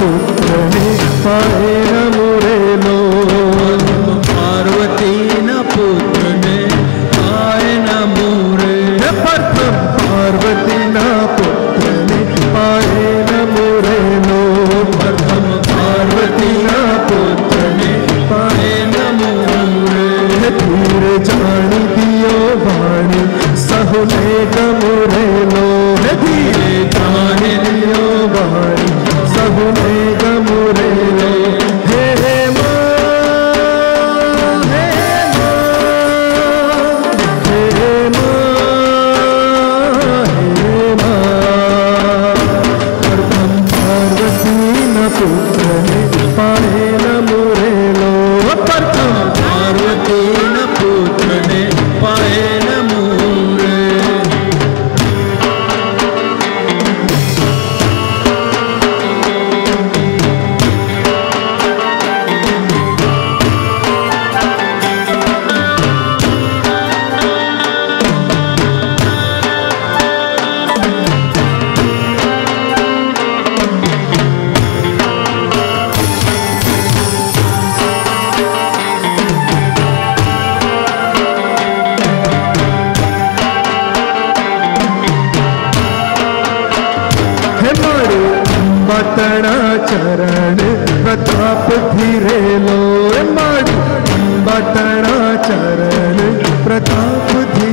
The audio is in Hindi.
पुत्र ने पाए न मोरे लो। पार्वती न पुत्र ने पाए न मोरे। प्रथम पार्वती न पुत्र ने पाए न मोरे लो। प्रथम पार्वती न पुत्र ने पाए न मोरे। धीर जान दियो वाणी सहुले गमुरे लो। धीरे जान दियो वाणी सहुले गमुरे लो। हे माँ, हे माँ, हे माँ, हे माँ। प्रथम पार्वती न पुत्र ने पाए न मोरे लो। प्रथम पार्वती न पुत्र ने पाए न मोरे। बतड़ा चरण प्रताप धीरे लो। माड़ी बतड़ा चरण प्रताप धीरे